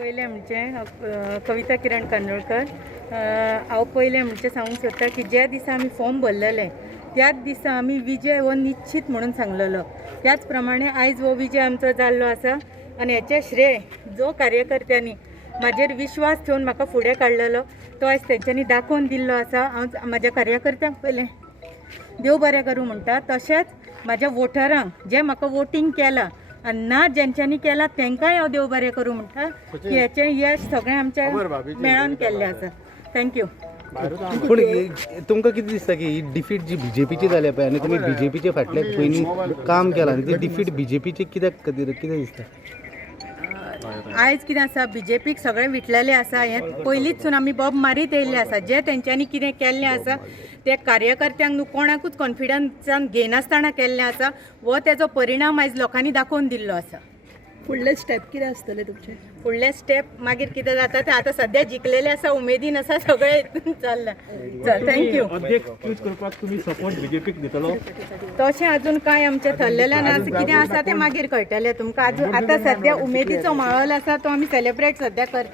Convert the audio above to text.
पयलें म्हणजे कविता किरण कांदोळकर. हांव पयलें म्हणजे सांगूंक सोदता की ज्या दिसा आमी फॉर्म भरलेले त्याच दिसा आमी विजय हो निश्चित म्हणून सांगलेलो. त्याच प्रमाणे आयज हो विजय आमचो जाल्लो आसा आनी हेचें श्रेय जो कार्यकर्त्यांनी म्हाजेर विश्वास ठेवून म्हाका फुडें काडलेलो तो आयज तेंच्यांनी दाखोवन दिल्लो आसा. हांव म्हाज्या कार्यकर्त्यांक पयलें देव बरें करूं म्हणटा. तशेंच म्हाज्या वोटरांक जे म्हाका वोटींग केलां आनी ना जेंच्यांनी केलां तेंकांय हांव देव बरें करूं म्हणटा की हेचें यश सगळें आमच्या मेळोन केल्लें आसा. थँक्यू. पूण तुमकां कितें दिसता की ही डिफीट जी बीजेपीची जाल्या पळय आनी तुमी बीजेपीचे फाटले पयलीं काम केलां आनी ती डिफीट बीजेपीची कित्याक खातीर कितें दिसता? आयज कितें आसा बीजेपीक सगळें विटलेलें आसा. हें पयलींचसून आमी बोब मारीत येयल्लें आसा. जे तेंच्यांनी कितें केल्लें आसा ते कार्यकर्त्यांक न्हू कोणाकूच कॉन्फिडन्सान घेनासतना केल्लें आसा. हो तेजो परिणाम आयज लोकांनी दाखोवन दिल्लो आसा. फुडले स्टेप कितें आसतले तुमचे? फुडले स्टेप मागीर कितें जाता तें आतां सद्या जिखलेलें आसा, उमेदीन आसा, सगळें हितून चल्लां. चल थँक्यू. अध्यक्ष चूज करपाक तुम्ही सपोर्ट बीजेपीक दितलो? तशें अजून कांय आमचें थरलेलें ना. कितें आसा तें मागीर कळटलें तुमकां. आतां सद्या उमेदीचो माहोल आसा तो आमी सेलिब्रेट सद्या करता.